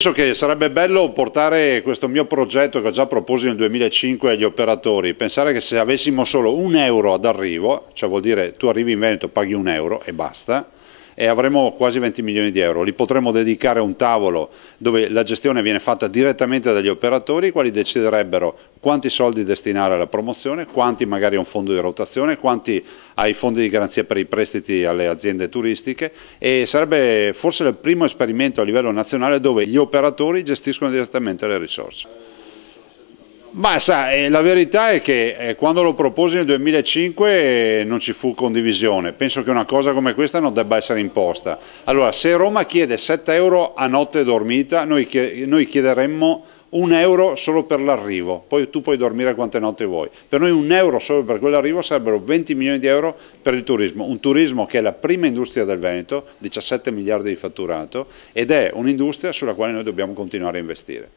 Penso che sarebbe bello portare questo mio progetto che ho già proposto nel 2005 agli operatori, pensare che se avessimo solo €1 ad arrivo, cioè vuol dire tu arrivi in Veneto, paghi €1 e basta, e avremo quasi 20 milioni di euro. Li potremmo dedicare a un tavolo dove la gestione viene fatta direttamente dagli operatori, i quali deciderebbero quanti soldi destinare alla promozione, quanti magari a un fondo di rotazione, quanti ai fondi di garanzia per i prestiti alle aziende turistiche, e sarebbe forse il primo esperimento a livello nazionale dove gli operatori gestiscono direttamente le risorse. Ma sa, la verità è che quando lo proposi nel 2005 non ci fu condivisione. Penso che una cosa come questa non debba essere imposta. Allora, se Roma chiede 7 euro a notte dormita, noi chiederemmo €1 solo per l'arrivo, poi tu puoi dormire quante notti vuoi. Per noi €1 solo per quell'arrivo sarebbero 20 milioni di euro per il turismo, un turismo che è la prima industria del Veneto, 17 miliardi di fatturato, ed è un'industria sulla quale noi dobbiamo continuare a investire.